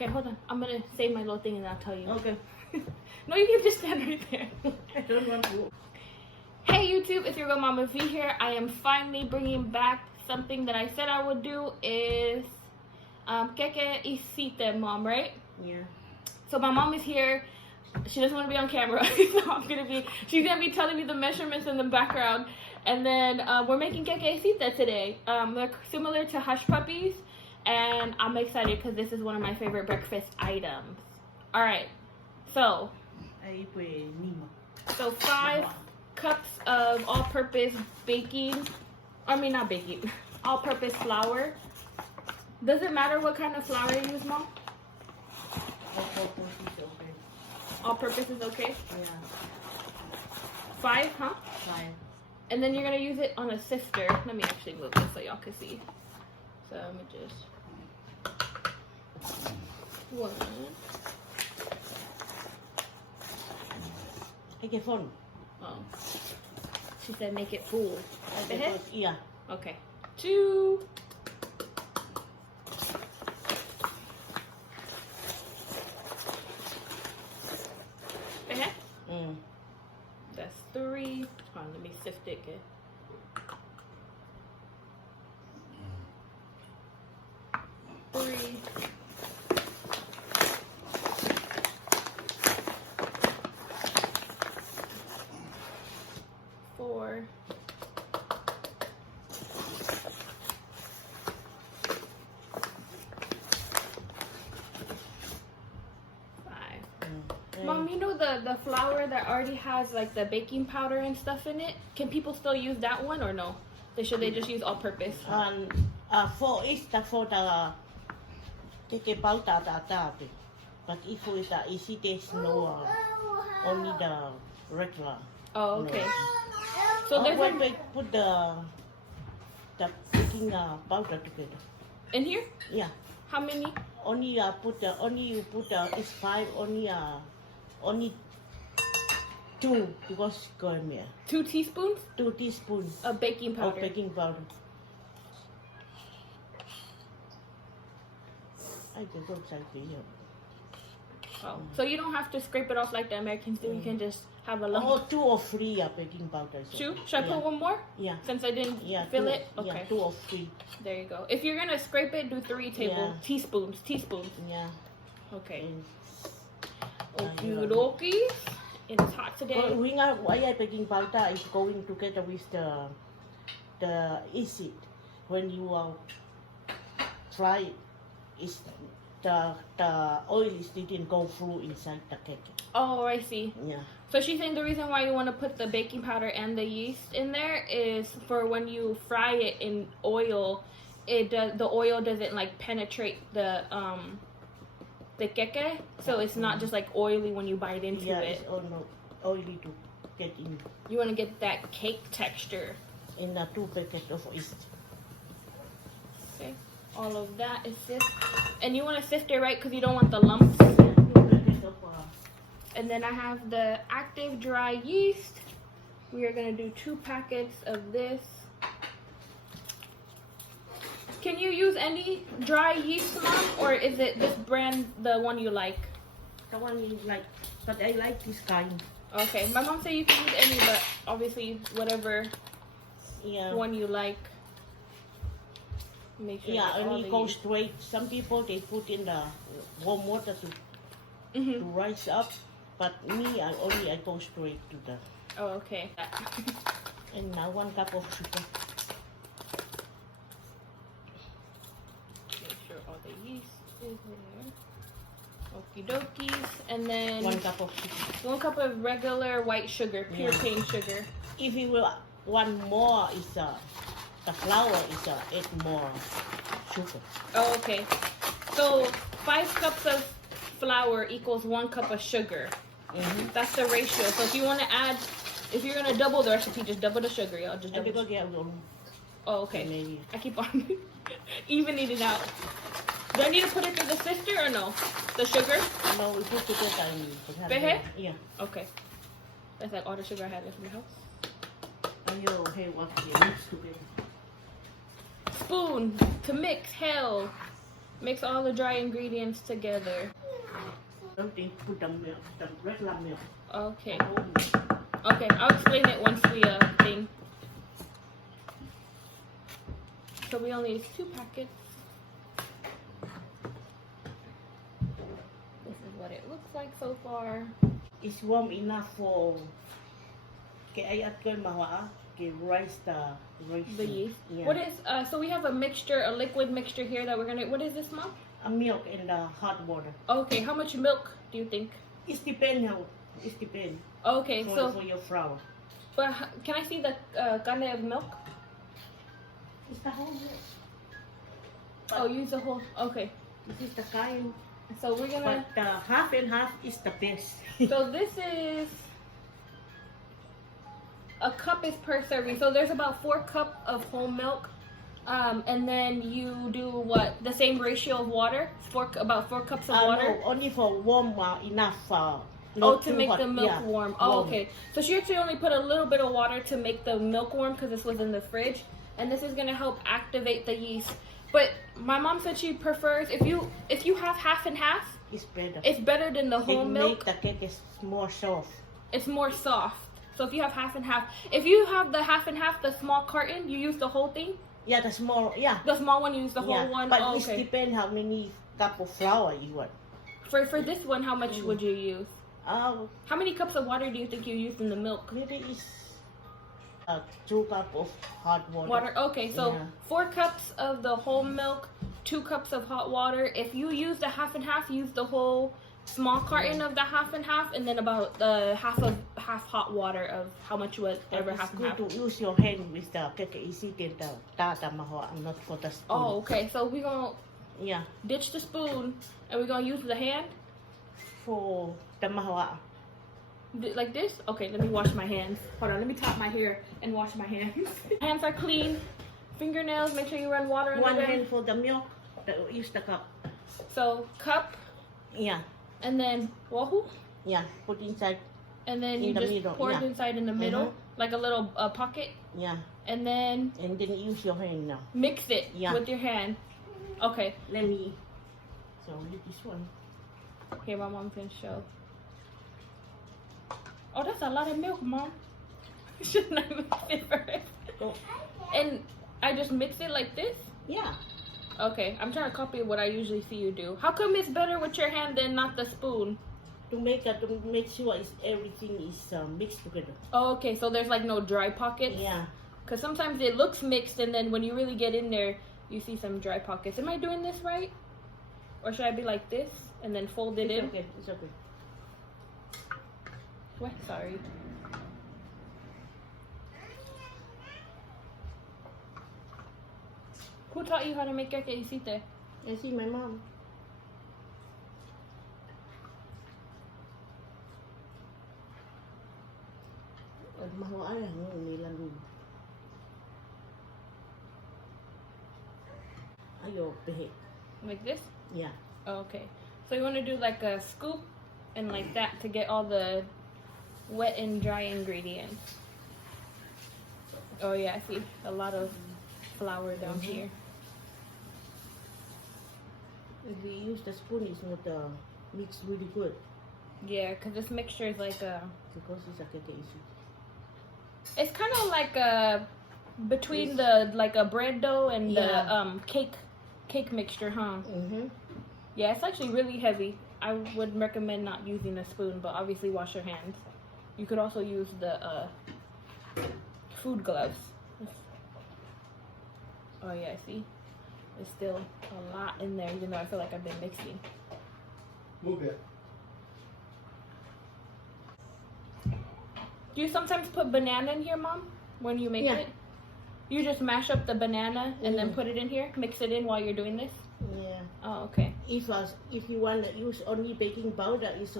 Okay, hold on. I'm gonna say my little thing and I'll tell you. Okay. No, you can just stand right there. I don't want to. Hey YouTube, it's your girl Mama V here. I am finally bringing back something that I said I would do is Keke Isite, mom, right? Yeah. So my mom is here. She doesn't want to be on camera, so she's gonna be telling me the measurements in the background. And then we're making Keke Isite today. They're similar to hush puppies, and I'm excited because this is one of my favorite breakfast items. All right, so 5 cups of all-purpose all-purpose flour. Does it matter what kind of flour you use, Mom? All-purpose is okay? Yeah. 5, huh? 5. And then you're gonna use it on a sifter. Let me actually move this so y'all can see. So let me just 1. Make it fun. Oh, she said make it full. Yeah. Okay. 2. That's 3. Hold on, let me sift it. Okay. 3. 4. 5. Mom, you know the flour that already has like the baking powder and stuff in it? Can people still use that one or no? Should they just use all-purpose? For for the Keke powder but if it's easy taste, no, only the regular. Oh, okay. No. So there's when we put the baking powder together. in here? Yeah. How many? Only you put it's 5 only 2 because going here. 2 teaspoons 2 teaspoons of baking powder. of baking powder. I just don't like it. Oh, so you don't have to scrape it off like the Americans do. You can just have a lump. Oh, 2 or 3 baking powder. 2? Should I put one more? Yeah. Since I didn't fill 2, it? Okay. Yeah, 2 or 3. There you go. If you're going to scrape it, do 3 teaspoons. Yeah. Okay. Okie dokie. It's hot today. Why baking powder is going together with the Isite. When you fry it, it's the oil didn't go through inside the cake. Oh, I see. Yeah. So she's saying the reason why you want to put the baking powder and the yeast in there is for when you fry it in oil, the oil doesn't like penetrate the keke, so it's not just like oily when you bite into it. Yeah, it's oily to get in. You want to get that cake texture. In the 2 packets of yeast. Okay. All of that is sift. And you want to sift it right because you don't want the lumps. And then I have the active dry yeast. We are going to do 2 packets of this. Can you use any dry yeast, Mom? Or is it this brand the one you like? The one you like. But I like this kind. Okay. My mom said you can use any, but obviously whatever one you like. Make sure and you go straight. Some people they put in the warm water to rise up, but me I go straight to the. Oh, okay. And now 1 cup of sugar. Make sure all the yeast is there. Okie dokies, and then 1 cup of sugar. 1 cup of regular white sugar, pure cane sugar. If you will want more, is the flour is 8 more sugar. Oh, okay. So 5 cups of flour equals 1 cup of sugar. That's the ratio. So if you want to add, if you're gonna double the recipe, just double the sugar, y'all. Just double. Oh, okay. Maybe. I keep on evening it out. Do I need to put it through the sifter or no? The sugar? No, we put together. Pehe? Yeah. Okay. That's like all the sugar I had left in the house. Hey, what you mix together? Spoon to mix. Hell. Mix all the dry ingredients together. Don't think put the milk, the regular milk. Okay. Whole milk. Okay, I'll explain it once we thing. So we only use 2 packets. This is what it looks like so far. It's warm enough for rice The yeast. Yeah. What is so we have a mixture, a liquid mixture here that we're gonna. What is this, Mom? A milk and hot water. Okay, how much milk do you think? It depends how. It depends. Okay, so for your flour. but can I see the can of milk? It's the whole milk. Oh, use the whole. Okay, This is the kind. so we're gonna. But the half and half is the best. So this is a cup is per serving. So there's about 4 cups of whole milk, and then you do what? The same ratio of water. About 4 cups of water. No, only for warm enough. Oh, Not to too make hot. the milk Yeah, warm. Oh, warm. okay. So she actually only put a little bit of water to make the milk warm because this was in the fridge, and this is gonna help activate the yeast. But my mom said she prefers if you have half and half. It's better. It's better than the whole It milk. make the cake is more soft. It's more soft. So if you have half and half, if you have the half and half, the small carton, you use the whole thing. Yeah, the small. Yeah. The small one, you use the whole Yeah. one. But Oh, it okay. depends how many cup of flour you want. For this one, how much would you use? How many cups of water do you think you used in the milk? Maybe it's 2 cup of hot water. Water. Okay, so Yeah. 4 cups of the whole milk, 2 cups of hot water. If you use the half and half, use the whole small carton of the half and half, and then about the half hot water of how much whatever It's half and good half. to use your hand with the Keke Isite and the tata maho, not for the spoon. Oh, okay. So we're gonna Yeah. ditch the spoon, and we're gonna use the hand. For the maho. Like this? Okay, let me wash my hands. Hold on, let me top my hair and wash my hands. Hands are clean. Fingernails, make sure you run water under One them. hand for the milk, use the cup. So, cup, Yeah. and then wahoo, Yeah. Put inside. and then In you the just middle, pour it yeah. inside in the middle, like a little pocket, Yeah. and then And then use your hand now. mix it Yeah. with your hand. Okay, Let me. So leave this one. here my mom can show. Oh, that's a lot of milk, Mom. Shouldn't I mix it first? Go. And I just mix it like this? Yeah. Okay, I'm trying to copy what I usually see you do. How come it's better with your hand than not the spoon? To make sure everything is mixed together. Oh, okay, so there's like no dry pockets? Yeah. Because sometimes it looks mixed, and then when you really get in there, you see some dry pockets. Am I doing this right? Or should I be like this and then fold it It's in? okay. It's okay. What? Sorry. Who taught you how to make keke isite? I see my mom. Maho ay nila lu. Ayo pehe. Like this? Yeah. Oh, okay. So you want to do like a scoop and like that to get all the wet and dry ingredients. Oh yeah, I see a lot of flour down here. If we use the spoon, it's not mixed really good Yeah, because this mixture is like a... because it's a keke issue. It's kind of like a... between the like a bread dough and Yeah. the cake mixture, huh? Mm-hmm. Yeah, it's actually really heavy. I would recommend not using a spoon, but obviously wash your hands. You could also use the food gloves. Oh yeah, see? There's still a lot in there, even though I feel like I've been mixing. Move it. Do you sometimes put banana in here, Mom, when you make Yeah. it? You just mash up the banana and then put it in here? Mix it in while you're doing this? Yeah. Oh, okay. If you want to use only baking powder, it's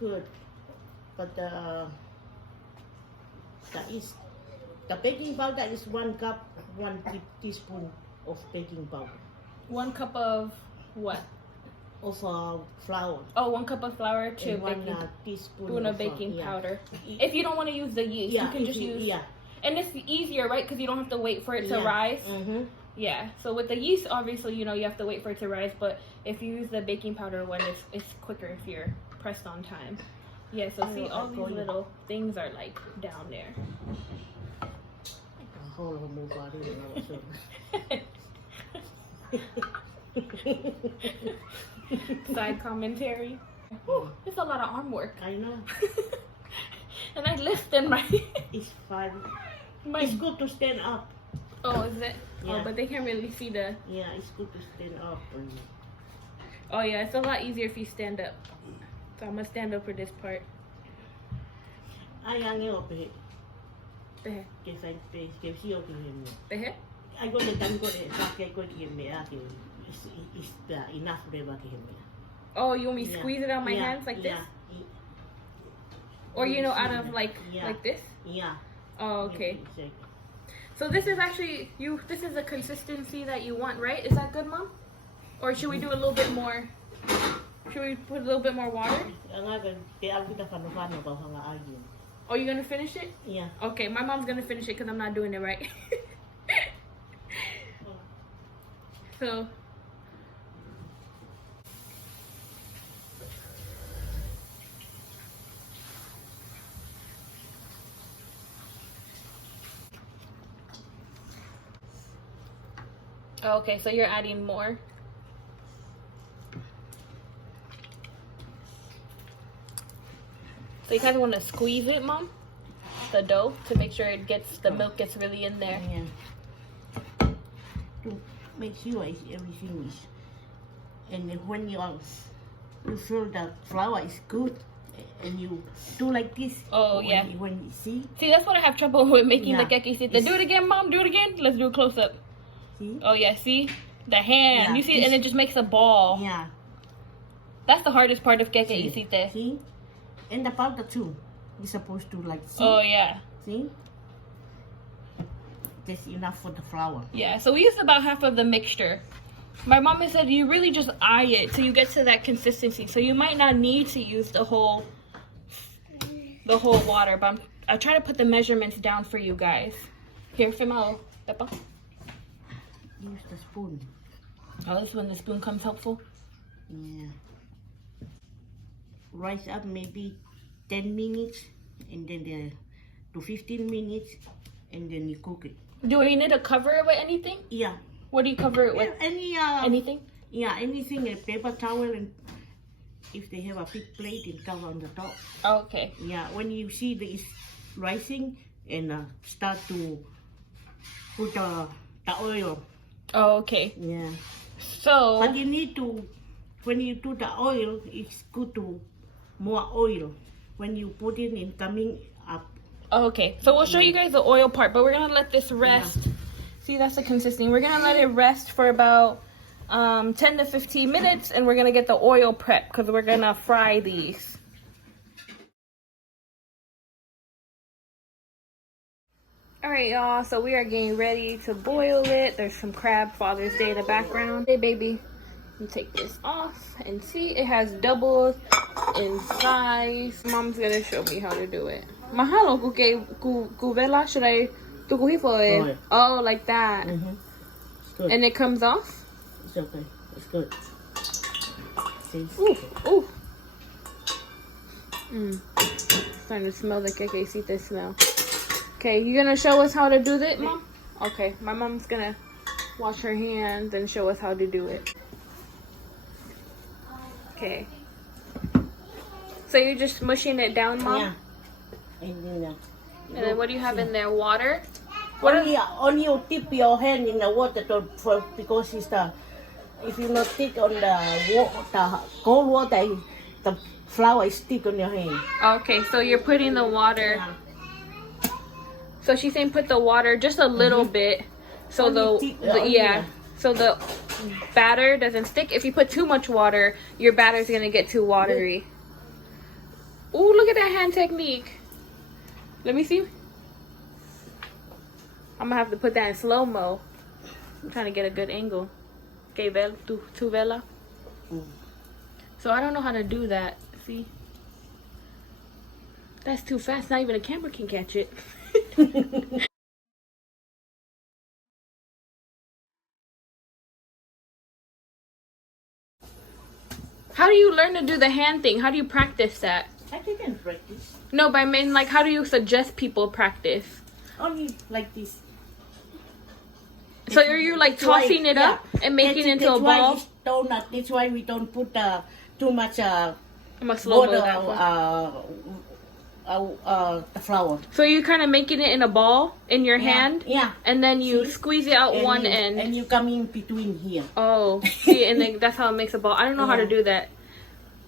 good. But the baking powder is 1 cup, 1 teaspoon of baking powder 1 cup of what? of flour. Oh, 1 cup of flour to And 1 baking teaspoon of baking yeah. powder. If you don't want to use the yeast, Yeah, you can just use... Yeah. And it's easier, right? Because you don't have to wait for it to rise. Mm-hmm. Yeah, so with the yeast, obviously, you know, you have to wait for it to rise, but if you use the baking powder one, it's quicker if you're pressed on time. Yeah, so see, all these little things are like down there. Side commentary. Whew, it's a lot of arm work. I know. And I lifted my... It's fun. my... It's good to stand up. Oh, is it? Yeah. Oh, but they can't really see the... Yeah, it's good to stand up. Oh yeah, it's a lot easier if you stand up. So I'm gonna stand up for this part. Ai ăn nghe một cái Behe. cái siêu cái hình này. Behe? Ai có thể đánh có thể ra cái hình này kiểu is enough để vào cái hình này. Oh, you want me to squeeze it out my hands like this? Or you know, out of like this? Yeah. Oh, okay. So this is actually this is a consistency that you want, right? Is that good, Mom? Or should we do a little bit more? Should we put a little bit more water? Oh, you're gonna finish it? Yeah. Okay, my mom's gonna finish it because I'm not doing it right. So. Okay, so you're adding more. So you kind of want to squeeze it, Mom, the dough, to make sure the milk gets really in there. Yeah. To make sure everything is, and then when you feel the flour is good, and you do like this. Oh yeah. When you see. See, that's what I have trouble with making the keke. Do it again, Mom. Do it again. Let's do a close up. See? Oh yeah. See the hand. Yeah, you see, and it just makes a ball. Yeah. That's the hardest part of keke Isite. See? And the powder too. You're supposed to like see. Oh yeah. See? That's enough for the flour. Yeah, so we used about half of the mixture. My mom has said you really just eye it till you get to that consistency. So you might not need to use the whole water, but I try to put the measurements down for you guys. Here, Fimo, Peppa. Use the spoon. Oh, this is when the spoon comes helpful. Yeah. Rise up maybe 10 minutes and then to 15 minutes and then you cook it. Do we need to cover it with anything? Yeah. What do you cover it with? Anything? Anything? Yeah, anything, a paper towel, and if they have a big plate and cover on the top. Oh, okay. Yeah, when you see it's rising and start to put the oil. Oh, okay. Yeah. So. But you need to, when you do the oil, it's good to more oil when you put it in coming up. Oh, okay, so we'll show you guys the oil part, but we're gonna let this rest. Yeah. See, that's the consistency. We're gonna let it rest for about 10 to 15 minutes, and we're gonna get the oil prep because we're gonna fry these. All right, y'all, so we are getting ready to boil it. There's some crab Father's Day in the background. Hey, baby, you take this off and see it has doubled in size. Mom's gonna show me how to do it. Mahalo kuvela, should I tukuhi for it? Oh, like that. Good. And it comes off? It's okay. It's good. See? Ooh, ooh. Starting to smell the keke Isite smell. Okay, you gonna show us how to do this, Mom? Okay, my mom's gonna wash her hands and show us how to do it. Okay. So you're just mushing it down, Mom? Yeah. And then what do you have in there? Water? Only you dip your hand in the water because it's if you not stick on the cold water, the flour is stick on your hand. Okay, so you're putting the water. Yeah. So she's saying put the water just a little bit, so so the batter doesn't stick. If you put too much water, your batter's gonna get too watery. Ooh, look at that hand technique. Let me see. I'm gonna have to put that in slow-mo. I'm trying to get a good angle. Okay, tu vela. So I don't know how to do that. See? That's too fast. Not even a camera can catch it. How do you learn to do the hand thing? How do you practice that? I didn't practice. No, but I mean, like, how do you suggest people practice? Only like this. So you're like tossing it up and making it into a ball? That's why we don't put too much I'm gonna slow water, that one. the flour. So you're kind of making it in a ball in your hand? Yeah. And then you See? squeeze it out And one you, end. And you come in between here. Oh, see, and then that's how it makes a ball. I don't know how to Yeah. do that.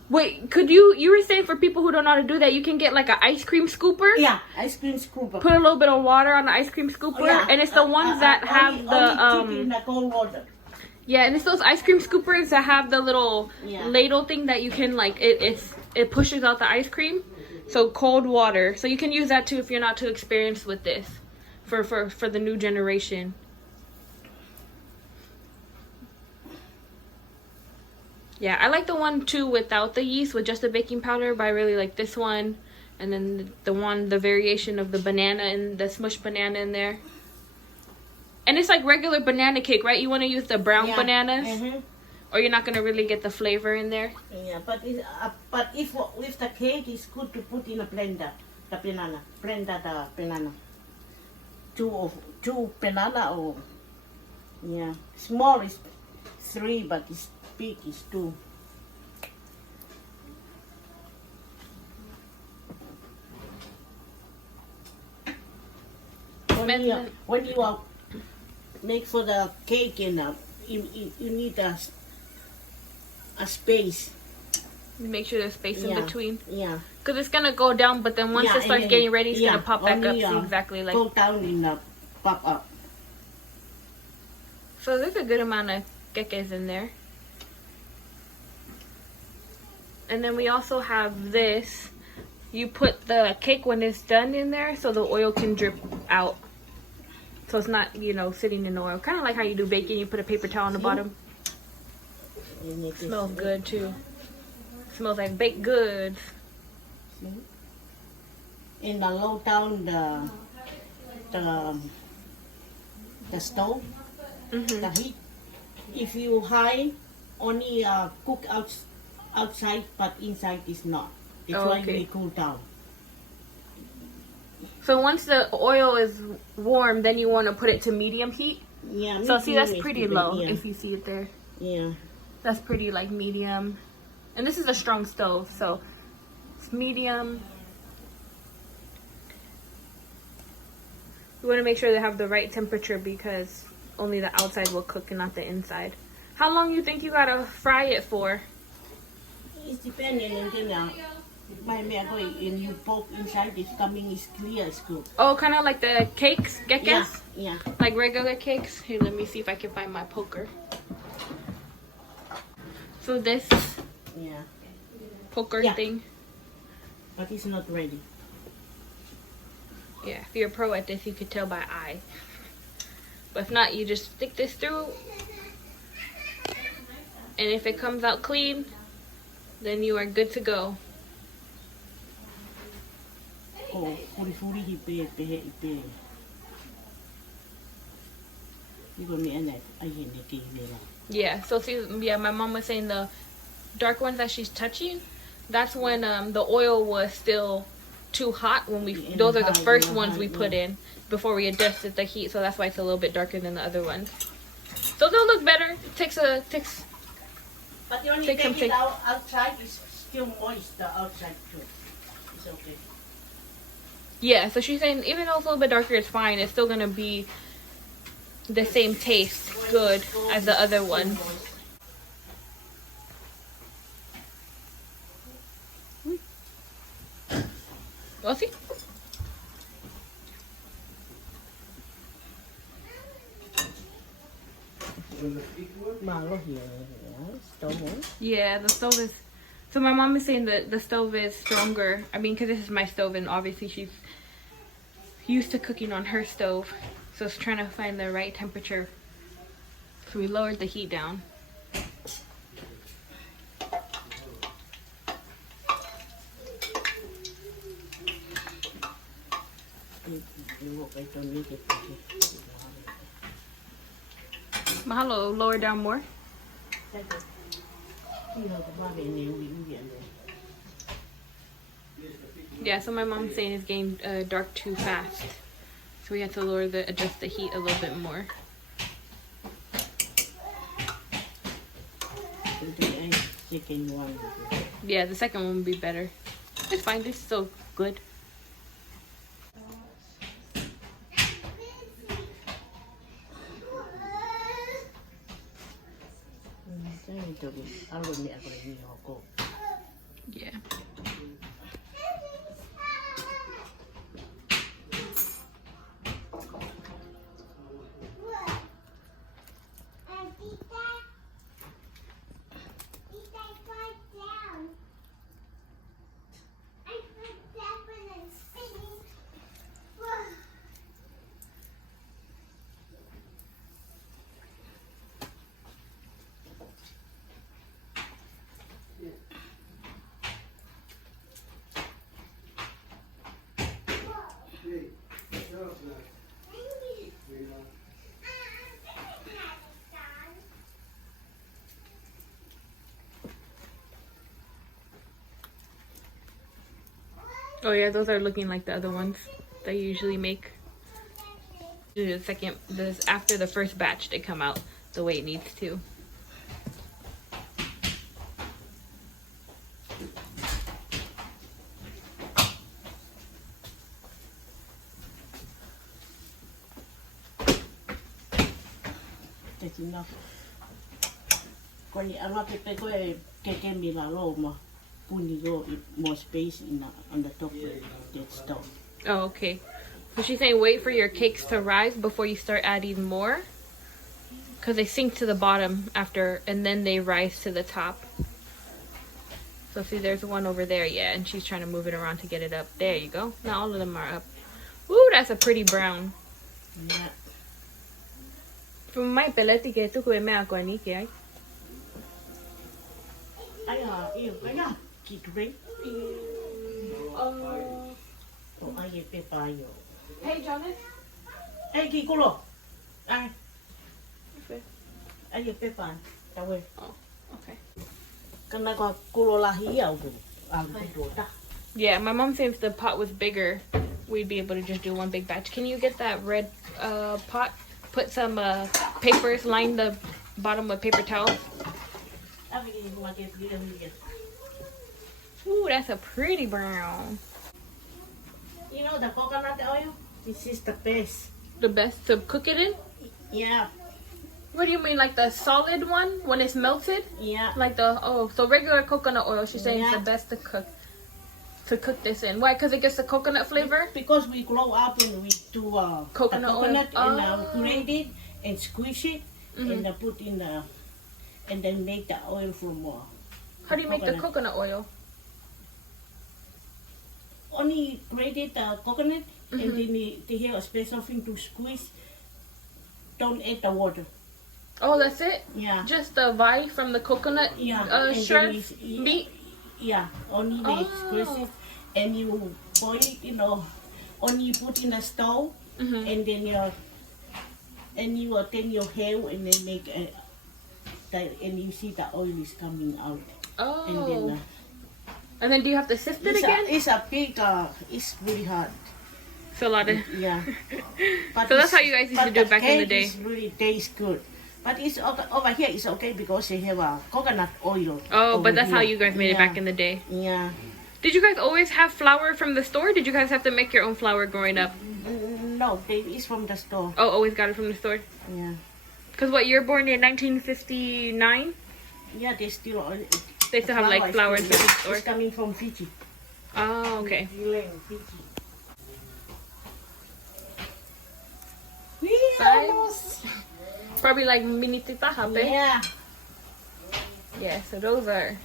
Wait, could you were saying for people who don't know how to do that, you can get like an ice cream scooper? Yeah, ice cream scooper. Put a little bit of water on the ice cream scooper, and it's the ones that have only the in the cold water. yeah, and it's those ice cream scoopers that have the little Yeah. ladle thing that you can like it pushes out the ice cream. So cold water. So you can use that too if you're not too experienced with this for the new generation. Yeah, I like the one too without the yeast with just the baking powder, but I really like this one. And then the variation of the banana and the smushed banana in there. And it's like regular banana cake, right? You want to use the brown bananas? Mm-hmm. Or you're not going to really get the flavor in there? Yeah, but if with the cake, it's good to put in a blender, the banana. Blender the banana. Two banana or, yeah. Small is 3, but it's big is 2. When you make for the cake, you need a space. Make sure there's space in between. Yeah. Because it's going to go down, but then once it starts getting ready, it's going to pop back up. See, exactly like. Go down in the pop up. So there's a good amount of kekes in there. And then we also have this. You put the cake when it's done in there so the oil can drip out. So it's not, sitting in the oil. Kind of like how you do baking. You put a paper towel on the bottom. Smells good too. Smells like baked goods. And low down the stove, the heat. If you high, only cook outside, but inside is not. That's why they cool down. So once the oil is warm, then you want to put it to medium heat. Yeah. So see, that's pretty low if you see it there. Yeah. That's pretty like medium. And this is a strong stove, so it's medium. You want to make sure they have the right temperature because only the outside will cook and not the inside. How long you think you gotta fry it for? It's depending, and then my mother and you poke inside is coming is clear as good. Oh, kind of like the cakes, gekes? Yeah. Like regular cakes? Here, let me see if I can find my poker. So this poker thing. But it's not ready. Yeah, if you're a pro at this, you could tell by eye. But if not, you just stick this through. And if it comes out clean, then you are good to go. Oh, furi hipe. You go me and that Yeah, so see, my mom was saying the dark ones that she's touching, that's when the oil was still too hot when those are the first ones we put in before we adjusted the heat, so that's why it's a little bit darker than the other ones. So they'll look better. It takes but you only take it outside, it's still moist, the outside too. It's okay. Yeah, so she's saying even though it's a little bit darker, it's fine. It's still gonna be the same taste, good as the other one. Well, see? Yeah, the stove is. So my mom is saying that the stove is stronger. I mean, because this is my stove, and obviously she's used to cooking on her stove. So it's trying to find the right temperature. So we lowered the heat down. Mahalo, lower down more. Yeah, so my mom's saying it's getting dark too fast. So we had to adjust the heat a little bit more. Second one. Yeah, the second one would be better. It's fine, it's still good. Yeah. Oh yeah, those are looking like the other ones that you usually make. After the first batch, they come out the way it needs to. That's enough. When I'm not going to me more space on the top of that stuff. Oh, okay. So she's saying wait for your cakes to rise before you start adding more, because they sink to the bottom after, and then they rise to the top. So see, there's one over there, yeah, and she's trying to move it around to get it up. There you go. Now all of them are up. Ooh, that's a pretty brown. Yeah. From my pellet ke tu ko me ako ni ke ai. Ay, keep Hey, Jonas. Hey, Kikulo. Ay. Okay. Ay, Pepan. Tawe. Oh, okay. Kana ko kulo lahi au. Yeah, my mom said if the pot was bigger, we'd be able to just do one big batch. Can you get that red pot? Put some papers, line the bottom with paper towels. Ooh, that's a pretty brown. You know the coconut oil? This is the best. The best to cook it in? Yeah. What do you mean, like the solid one when it's melted? Yeah. Like so regular coconut oil. She's saying it's Yeah. the best to cook this in. Why? Because it gets the coconut flavor? Because we grow up and we do Coconut oil. and grate it and squeeze it Mhm. and put in the and then make the oil from How do you make the coconut oil? only grated coconut and Mhm. then they have a special thing to squeeze. Don't add the water. Oh, that's it? Yeah. Just the vai from the coconut Yeah. And then shreds? it's- Meat? Yeah. Only they squeeze it and you boil it, only you put in the stove Mhm. and then you then you have and then make and you see the oil is coming out. Oh. And then do you have to sift it again? it's a big it's really hard. It's a lot of... Yeah. But So that's how you guys used to do it back in the day. It really tastes good. But it's okay, over here it's okay because they have a coconut oil. Oh, over but that's how here. you guys made it back in the day. Yeah. Did you guys always have flour from the store? Did you guys have to make your own flour growing up? No, it's from the store. Oh, always got it from the store? Yeah. Because what, you're born in 1959? Yeah, they still have like flour in the store? It's coming from Fiji. Oh, okay. Fiji. Size? Probably like mini tita hape. Yeah. Yeah, so those are...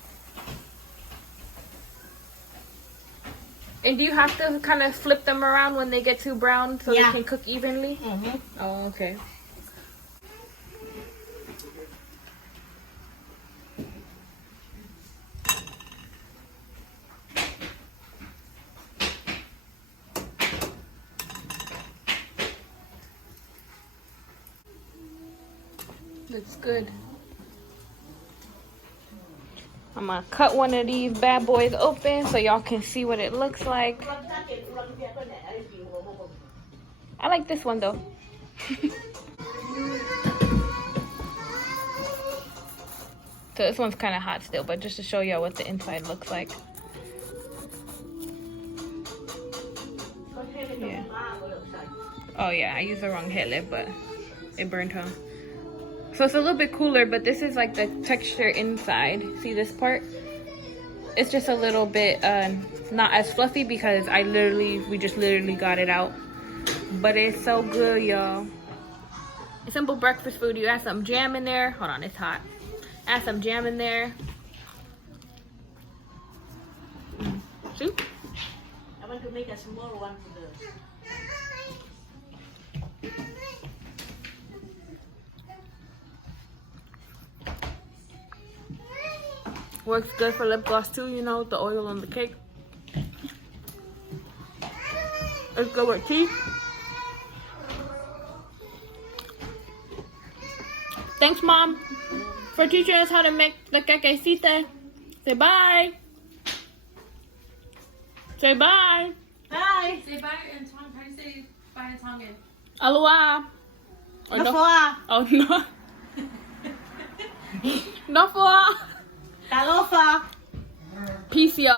And do you have to kind of flip them around when they get too brown so they can cook evenly? Mm-hmm. Oh, okay. Looks good. I'm gonna cut one of these bad boys open so y'all can see what it looks like. I like this one though. So this one's kind of hot still, but just to show y'all what the inside looks like. Yeah. Oh yeah, I used the wrong head lid, but it burned home. So it's a little bit cooler, but this is like the texture inside. See this part? It's just a little bit not as fluffy because we just literally got it out. But it's so good, y'all. Simple breakfast food. You add some jam in there. Hold on, it's hot. Add some jam in there. See? I want to make a small one for the... Works good for lip gloss too, you know, the oil on the cake. It's good with tea. Thanks, Mom, for teaching us how to make the Keke. Say bye. Say bye. Bye! Say bye in Tongan. How do you say bye in Tongan? Aloha. Or no. Nafoa! Oh, no. No for. Talofa! Peace, y'all.